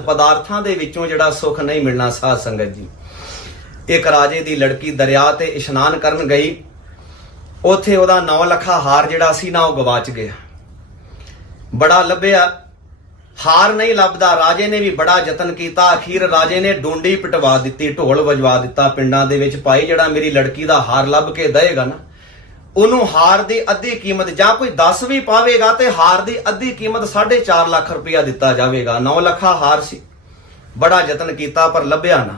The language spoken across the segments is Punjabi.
ਪਦਾਰਥਾਂ ਦੇ ਵਿੱਚੋਂ ਜਿਹੜਾ ਸੁੱਖ ਨਹੀਂ ਮਿਲਣਾ ਸਾਧ ਸੰਗਤ ਜੀ। ਇੱਕ ਰਾਜੇ ਦੀ ਲੜਕੀ ਦਰਿਆ ਤੇ ਇਸ਼ਨਾਨ ਕਰਨ ਗਈ। ਉੱਥੇ ਉਹਦਾ ਨੌ ਲੱਖਾ ਹਾਰ ਜਿਹੜਾ ਸੀ ਨਾ ਉਹ ਗਵਾਚ ਗਿਆ। ਬੜਾ ਲੱਭਿਆ। ਹਾਰ ਨਹੀਂ ਲੱਭਦਾ। ਰਾਜੇ ਨੇ ਵੀ ਬੜਾ ਯਤਨ ਕੀਤਾ। ਅਖੀਰ ਰਾਜੇ ਨੇ ਡੋਂਡੀ ਪਟਵਾ ਦਿੱਤੀ, ਢੋਲ ਵਜਵਾ ਦਿੱਤਾ। ਪਿੰਡਾਂ ਦੇ ਵਿੱਚ ਭਾਈ ਜਿਹੜਾ ਮੇਰੀ ਲੜਕੀ ਦਾ ਹਾਰ ਲੱਭ ਕੇ ਦੇਏਗਾ ਨਾ। ਉਹਨੂੰ ਹਾਰ ਦੀ ਅੱਧੀ ਕੀਮਤ ਜਾਂ ਕੋਈ 10 ਵੀ ਪਾਵੇਗਾ ਤੇ ਹਾਰ ਦੀ ਅੱਧੀ ਕੀਮਤ 4.5 ਲੱਖ ਰੁਪਇਆ ਦਿੱਤਾ ਜਾਵੇਗਾ। 9 ਲੱਖਾ ਹਾਰ ਸੀ। ਬੜਾ ਯਤਨ ਕੀਤਾ ਪਰ ਲੱਭਿਆ ਨਾ।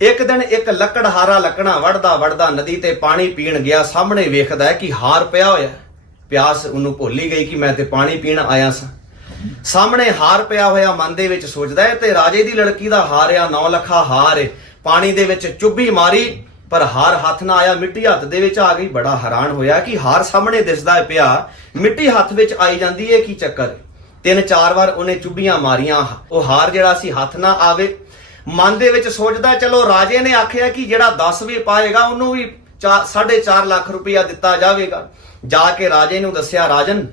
ਇੱਕ ਦਿਨ ਇੱਕ ਲੱਕੜਹਾਰਾ ਲੱਕਣਾ ਵੜਦਾ ਵੜਦਾ ਨਦੀ ਤੇ ਪਾਣੀ ਪੀਣ ਗਿਆ। ਸਾਹਮਣੇ ਵੇਖਦਾ ਹੈ ਕਿ ਹਾਰ ਪਿਆ ਹੋਇਆ ਪਿਆਸ ਉਹਨੂੰ ਭੁੱਲੀ ਗਈ ਕਿ ਮੈਂ ਤੇ ਪਾਣੀ ਪੀਣ ਆਇਆ ਸਾਂ। ਸਾਹਮਣੇ ਹਾਰ ਪਿਆ ਹੋਇਆ ਮਨ ਦੇ ਵਿੱਚ ਸੋਚਦਾ ਹੈ ਤੇ ਰਾਜੇ ਦੀ ਲੜਕੀ ਦਾ ਹਾਰ ਆ 9 ਲੱਖਾ ਹਾਰ ਪਾਣੀ ਦੇ ਵਿੱਚ ਚੁੱਭੀ ਮਾਰੀ। ਪਰ ਹਾਰ ਹੱਥ ਨਾ ਆਇਆ, ਮਿੱਟੀ ਹੱਥ ਦੇ ਵਿੱਚ ਆ ਗਈ। ਬੜਾ ਹੈਰਾਨ ਹੋਇਆ ਕਿ ਹਾਰ ਸਾਹਮਣੇ ਦਿਸਦਾ ਹੈ ਪਿਆ। ਮਿੱਟੀ ਹੱਥ ਵਿੱਚ ਆਈ ਜਾਂਦੀ ਹੈ ਕੀ ਚੱਕਰ? ਤਿੰਨ ਚਾਰ ਵਾਰ ਉਹਨੇ ਚੁੱਭੀਆਂ ਮਾਰੀਆਂ। ਉਹ ਹਾਰ ਜਿਹੜਾ ਸੀ, ਹੱਥ ਨਾ ਆਵੇ। ਮਨ ਦੇ ਵਿੱਚ ਸੋਚਦਾ, ਚਲੋ ਰਾਜੇ ਨੇ ਆਖਿਆ ਕਿ ਜਿਹੜਾ 10 ਵੀ ਪਾਏਗਾ, ਉਹਨੂੰ ਵੀ 4.5 ਲੱਖ ਰੁਪਇਆ ਦਿੱਤਾ ਜਾਵੇਗਾ। ਜਾ ਕੇ ਰਾਜੇ ਨੂੰ ਦੱਸਿਆ, ਰਾਜਨ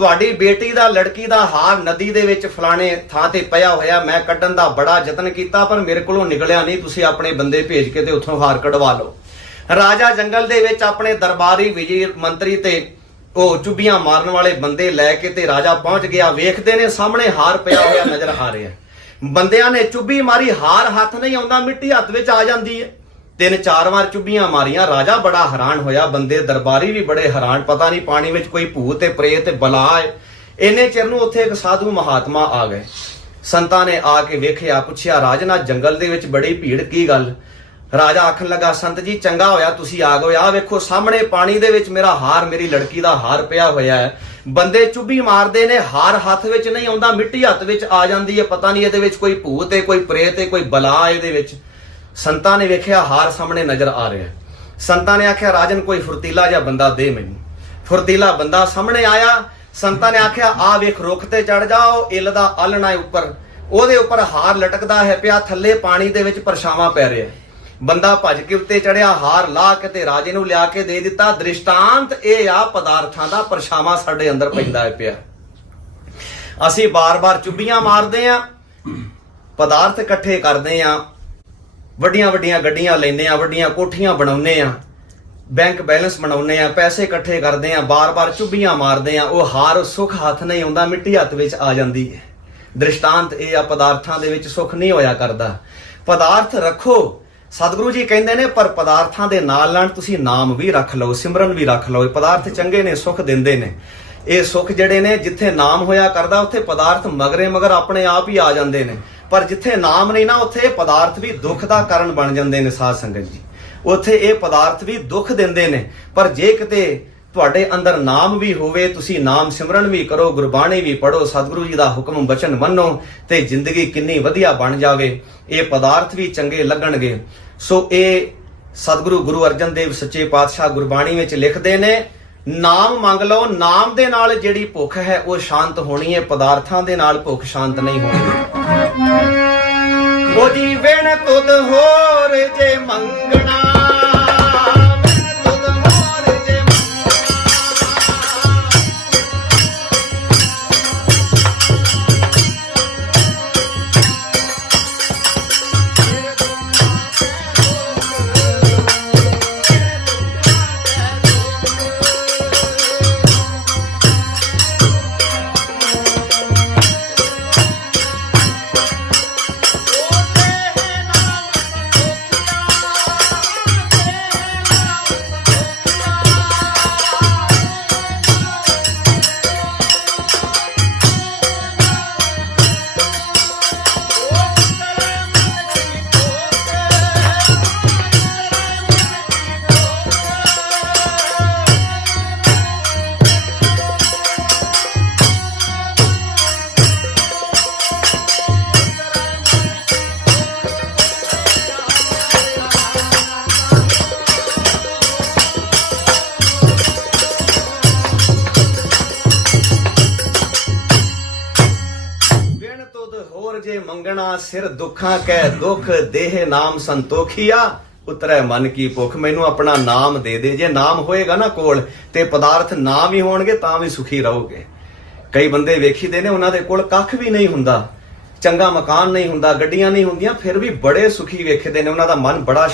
ਤੁਹਾਡੀ ਬੇਟੀ ਦਾ, ਲੜਕੀ ਦਾ ਹਾਰ ਨਦੀ ਦੇ ਵਿੱਚ ਫਲਾਣੇ ਥਾਂ ਤੇ ਪਿਆ ਹੋਇਆ, ਮੈਂ ਕੱਢਣ ਦਾ ਬੜਾ ਯਤਨ ਕੀਤਾ, ਪਰ ਮੇਰੇ ਕੋਲੋਂ ਨਿਕਲਿਆ ਨਹੀਂ, ਤੁਸੀਂ ਆਪਣੇ ਬੰਦੇ ਭੇਜ ਕੇ ਤੇ ਉੱਥੋਂ ਹਾਰ ਕਢਵਾ ਲਓ। ਰਾਜਾ ਜੰਗਲ ਦੇ ਵਿੱਚ ਆਪਣੇ ਦਰਬਾਰੀ ਵਜ਼ੀਰ ਮੰਤਰੀ ਤੇ ਉਹ ਚੁੱਭੀਆਂ ਮਾਰਨ ਵਾਲੇ ਬੰਦੇ ਲੈ ਕੇ ਤੇ ਰਾਜਾ ਪਹੁੰਚ ਗਿਆ। ਵੇਖਦੇ ਨੇ ਸਾਹਮਣੇ ਹਾਰ ਪਿਆ ਹੋਇਆ ਨਜ਼ਰ ਆ ਰਿਹਾ। ਬੰਦਿਆਂ ਨੇ ਚੁੱਭੀ ਮਾਰੀ, ਹਾਰ ਹੱਥ ਨਹੀਂ ਆਉਂਦਾ, ਮਿੱਟੀ ਹੱਥ ਵਿੱਚ ਆ ਜਾਂਦੀ ਹੈ। ਤਿੰਨ ਚਾਰ ਵਾਰ ਚੁੱਭੀਆਂ ਮਾਰੀਆਂ। ਰਾਜਾ ਬੜਾ ਹੈਰਾਨ ਹੋਇਆ। ਬੰਦੇ ਦਰਬਾਰੀ ਵੀ ਬੜੇ ਹੈਰਾਨ। ਪਤਾ ਨਹੀਂ ਪਾਣੀ ਵਿੱਚ ਕੋਈ ਭੂਤ ਤੇ ਪ੍ਰੇਤ ਤੇ ਬਲਾ ਹੈ ਇੰਨੇ ਚਿਰ ਨੂੰ ਉੱਥੇ ਇੱਕ ਸਾਧੂ ਮਹਾਤਮਾ ਆ ਗਏ। ਸੰਤਾਂ ਨੇ ਆ ਕੇ ਵੇਖਿਆ, ਪੁੱਛਿਆ ਰਾਜਨਾ ਜੰਗਲ ਦੇ ਵਿੱਚ ਬੜੀ ਭੀੜ, ਕੀ ਗੱਲ? ਰਾਜਾ ਆਖਣ ਲੱਗਾ, ਸੰਤ ਜੀ, ਚੰਗਾ ਹੋਇਆ, ਤੁਸੀਂ ਆ ਗਏ ਆ ਵੇਖੋ, ਸਾਹਮਣੇ ਪਾਣੀ ਦੇ ਵਿੱਚ ਮੇਰਾ ਹਾਰ, ਮੇਰੀ ਲੜਕੀ ਦਾ ਹਾਰ ਪਿਆ ਹੋਇਆ ਹੈ। ਬੰਦੇ ਚੁੱਭੀ ਮਾਰਦੇ ਨੇ, ਹਾਰ ਹੱਥ ਵਿੱਚ ਨਹੀਂ ਆਉਂਦਾ, ਮਿੱਟੀ ਹੱਥ ਵਿੱਚ ਆ ਜਾਂਦੀ ਹੈ। ਪਤਾ ਨਹੀਂ ਇਹਦੇ ਵਿੱਚ ਕੋਈ ਭੂਤ ਹੈ ਕੋਈ ਪ੍ਰੇਤ ਹੈ ਕੋਈ ਬਲਾ ਇਹਦੇ ਵਿੱਚ। ਸੰਤਾਂ ਨੇ ਵੇਖਿਆ ਹਾਰ ਸਾਹਮਣੇ ਨਜ਼ਰ ਆ ਰਿਹਾ ਸੰਤਾਂ ਨੇ ਆਖਿਆ, ਰਾਜਨ, ਕੋਈ ਫੁਰਤੀਲਾ ਜਾਂ ਬੰਦਾ ਦੇ ਮੈਨੂੰ। ਫੁਰਤੀਲਾ ਬੰਦਾ ਸਾਹਮਣੇ ਆਇਆ। ਸੰਤਾਂ ਨੇ ਆਖਿਆ, ਆ ਵੇਖ, ਰੁੱਖ ਤੇ ਚੜ ਜਾਓ, ਇੱਲ ਦਾ ਆਲਣਾ ਹੈ ਉੱਪਰ। ਉਹਦੇ ਉੱਪਰ ਹਾਰ ਲਟਕਦਾ ਹੈ ਪਿਆ, ਥੱਲੇ ਪਾਣੀ ਦੇ ਵਿੱਚ ਪਰਛਾਵਾਂ ਪੈ ਰਿਹਾ ਬੰਦਾ ਭੱਜ ਕੇ ਉੱਤੇ ਚੜਿਆ ਹਾਰ ਲਾ ਕੇ ਤੇ ਰਾਜੇ ਨੂੰ ਲਿਆ ਕੇ ਦੇ ਦਿੱਤਾ। ਦ੍ਰਿਸ਼ਟਾਂਤ ਇਹ ਆ, ਪਦਾਰਥਾਂ ਦਾ ਪਰਛਾਵਾਂ ਸਾਡੇ ਅੰਦਰ ਪੈਂਦਾ ਹੈ ਪਿਆ। ਅਸੀਂ ਬਾਰ-ਬਾਰ ਚੁੱਭੀਆਂ ਮਾਰਦੇ ਆ, ਪਦਾਰਥ ਇਕੱਠੇ ਕਰਦੇ ਆ। ਵੱਡੀਆਂ ਵੱਡੀਆਂ ਗੱਡੀਆਂ ਲੈਂਦੇ ਆ, ਵੱਡੀਆਂ ਕੋਠੀਆਂ ਬਣਾਉਂਦੇ ਆ, ਬੈਂਕ ਬੈਲੈਂਸ ਬਣਾਉਂਦੇ ਆ, ਪੈਸੇ ਇਕੱਠੇ ਕਰਦੇ ਆ, ਬਾਰ-ਬਾਰ ਚੁੱਭੀਆਂ ਮਾਰਦੇ ਆ, ਉਹ ਹਾਰ ਸੁੱਖ ਹੱਥ ਨਹੀਂ ਆਉਂਦਾ, ਮਿੱਟੀ ਹੱਥ ਵਿੱਚ ਆ ਜਾਂਦੀ ਹੈ। ਦ੍ਰਿਸ਼ਟਾਂਤ ਇਹ ਆ, ਪਦਾਰਥਾਂ ਦੇ ਵਿੱਚ ਸੁੱਖ ਨਹੀਂ ਹੋਇਆ ਕਰਦਾ। ਪਦਾਰਥ ਰੱਖੋ, ਸਤਿਗੁਰੂ ਜੀ ਕਹਿੰਦੇ ਨੇ, ਪਰ ਪਦਾਰਥਾਂ ਦੇ ਨਾਲ ਨਾਲ ਤੁਸੀਂ ਨਾਮ ਵੀ ਰੱਖ ਲਓ, ਸਿਮਰਨ ਵੀ ਰੱਖ ਲਓ। ਇਹ ਪਦਾਰਥ ਚੰਗੇ ਨੇ, ਸੁੱਖ ਦਿੰਦੇ ਨੇ। ਇਹ ਸੁੱਖ ਜਿਹੜੇ ਨੇ, ਜਿੱਥੇ ਨਾਮ ਹੋਇਆ ਕਰਦਾ, ਉੱਥੇ ਪਦਾਰਥ ਮਗਰੇ ਮਗਰ ਆਪਣੇ ਆਪ ਹੀ ਆ ਜਾਂਦੇ ਨੇ। ਪਰ ਜਿੱਥੇ ਨਾਮ ਨਹੀਂ ਨਾ, ਉੱਥੇ ਇਹ ਪਦਾਰਥ ਵੀ ਦੁੱਖ ਦਾ ਕਾਰਨ ਬਣ ਜਾਂਦੇ ਨੇ ਸਾਧ ਸੰਗਤ ਜੀ। ਉੱਥੇ ਇਹ ਪਦਾਰਥ ਵੀ ਦੁੱਖ ਦਿੰਦੇ ਨੇ, ਪਰ ਜੇ ਕਿਤੇ ਤੁਹਾਡੇ ਅੰਦਰ ਨਾਮ ਵੀ ਹੋਵੇ, ਤੁਸੀਂ ਨਾਮ ਸਿਮਰਨ ਵੀ ਕਰੋ, ਗੁਰਬਾਣੀ ਵੀ ਪੜੋ ਸਤਿਗੁਰੂ ਜੀ ਦਾ ਹੁਕਮ ਬਚਨ ਮੰਨੋ ਤੇ ਜ਼ਿੰਦਗੀ ਕਿੰਨੀ ਵਧੀਆ ਬਣ ਜਾਵੇ, ਇਹ ਪਦਾਰਥ ਵੀ ਚੰਗੇ ਲੱਗਣਗੇ। ਸੋ ਇਹ ਸਤਿਗੁਰੂ ਗੁਰੂ ਅਰਜਨ ਦੇਵ ਸੱਚੇ ਪਾਤਸ਼ਾਹ ਗੁਰਬਾਣੀ ਵਿੱਚ ਲਿਖਦੇ ਨੇ ਨਾਮ ਮੰਗ ਲਓ, ਨਾਮ ਦੇ ਨਾਲ ਜਿਹੜੀ ਭੁੱਖ ਹੈ, ਉਹ ਸ਼ਾਂਤ ਹੋਣੀ ਹੈ, ਪਦਾਰਥਾਂ ਦੇ ਨਾਲ ਭੁੱਖ ਸ਼ਾਂਤ ਨਹੀਂ ਹੋਣੀ। ਉਹ ਜੀ ਤੁਧ ਹੋਰ ਜੇ ਮੰਗਣਾ। ਮੰਗਣਾ ਸਿਰ ਦੁੱਖਾਂ ਕੈ ਦੁੱਖ, ਦੇਹ ਨਾਮ ਸੰਤੋਖੀਆ। ਉਤਰੈ ਮਨ ਕੀ ਭੁੱਖ, ਮੈਨੂੰ ਆਪਣਾ ਨਾਮ ਦੇ ਦੇ। ਜੇ ਨਾਮ ਹੋਏਗਾ ਨਾ ਕੋਲ, ਤੇ ਪਦਾਰਥ ਨਾ ਵੀ ਹੋਣਗੇ, ਤਾਂ ਵੀ ਸੁਖੀ ਰਹੋਗੇ। ਕਈ ਬੰਦੇ ਵੇਖੀਦੇ ਨੇ, ਉਹਨਾਂ ਦੇ ਕੋਲ ਕੱਖ ਵੀ ਨਹੀਂ ਹੁੰਦਾ। ਚੰਗਾ ਮਕਾਨ ਨਹੀਂ ਹੁੰਦਾ, ਗੱਡੀਆਂ ਨਹੀਂ ਹੁੰਦੀਆਂ, ਫਿਰ ਵੀ ਬੜੇ ਸੁਖੀ ਵੇਖਦੇ ਨੇ। ਉਹਨਾਂ ਦਾ ਮਨ ਬੜਾ